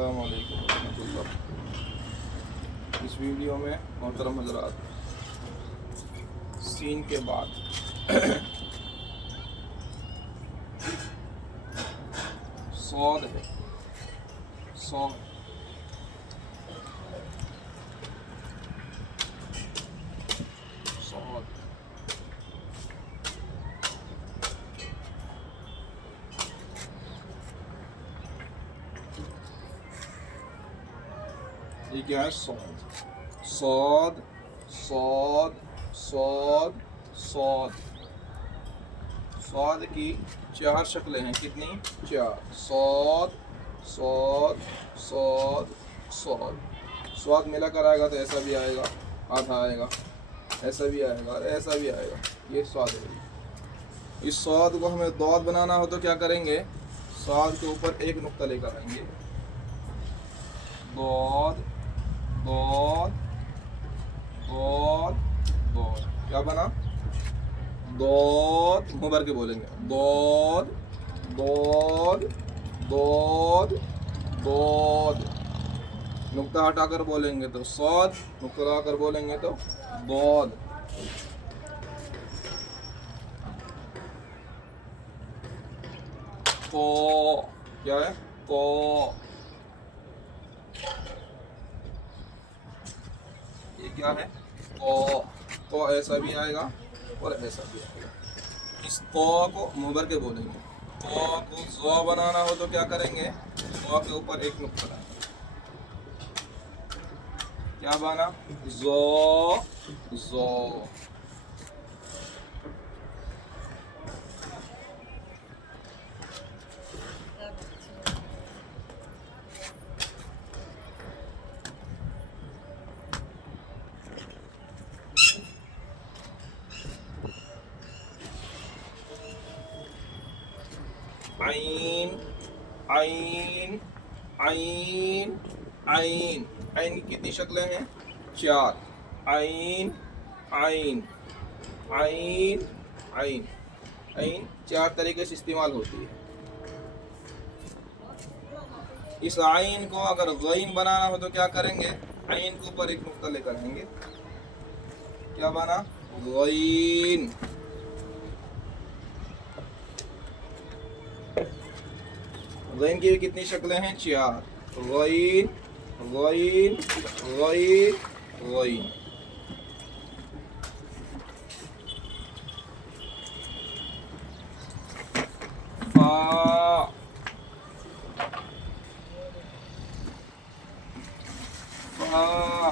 السلام علیکم ورحمۃ اللہ۔ اس ویڈیو میں محترم حضرات سین کے بعد صاد ہے، صاد صاد یہ کیا ہے؟ صاد صاد صاد صاد صاد صاد کی چار شکلیں ہیں، کتنی؟ چار۔ صاد صاد صاد صاد صاد ملا کر آئے گا تو ایسا بھی آئے گا، آدھا آئے گا، ایسا بھی آئے گا اور ایسا بھی آئے گا۔ یہ صاد ہے۔ اس صاد کو ہمیں ضاد بنانا ہو تو کیا کریں گے؟ صاد کے اوپر ایک نقطہ لے کر آئیں گے، ضاد ضاد ضاد ضاد، کیا بنا؟ ضاد، منہ بھر کے بولیں گے، ضاد ضاد ضاد ضاد۔ نقطہ ہٹا کر بولیں گے تو صاد، نقطہ لگا کر بولیں گے تو ضاد۔ قو، کیا ہے؟ قو، یہ کیا ہے؟ قو۔ قو ایسا بھی آئے گا اور ایسا بھی آئے گا۔ اس قو کو منہ بھر کے بولیں گے۔ قو کو ضا بنانا ہو تو کیا کریں گے؟ ضا کے اوپر ایک نقطہ لگائیں گے، کیا بنا؟ ضا ضا۔ عین عین عین عین، عین کی کتنی شکلیں ہیں؟ چار۔ عین عین عین عین، عین چار طریقے سے استعمال ہوتی ہے۔ اس عین کو اگر غین بنانا ہو تو کیا کریں گے؟ عین کے اوپر ایک نقطہ لے کر آئیں گے، کیا بنا؟ غین۔ غین کی کتنی شکلیں ہیں؟ چار۔ غین غین غین غین۔ فا، فا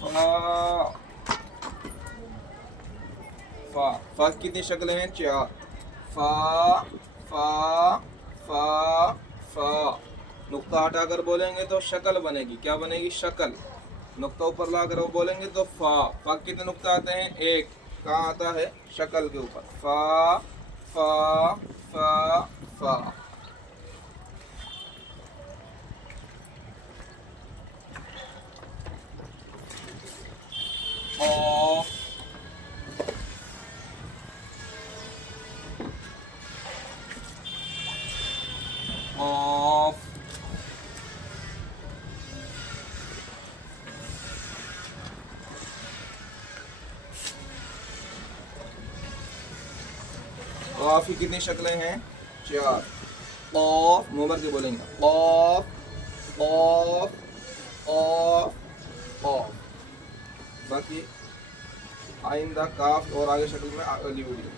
فا فا، فا کی کتنی شکلیں ہیں؟ چار۔ فا فا فا فا، نقطہ ہٹا کر بولیں گے تو شکل بنے گی، کیا بنے گی؟ شکل۔ نقطہ اوپر لا کر وہ بولیں گے تو فا۔ فا کتنے نقطہ آتے ہیں؟ ایک۔ کہاں آتا ہے؟ شکل کے اوپر۔ فا فا فا فا۔ قاف، قاف، قاف کی کتنی شکلیں ہیں؟ چار۔ قاف، منہ بھر کے بولیں گے، قاف قاف قاف قاف۔ باقی آئندہ کاف اور آگے شکل میں اگلی ویڈیو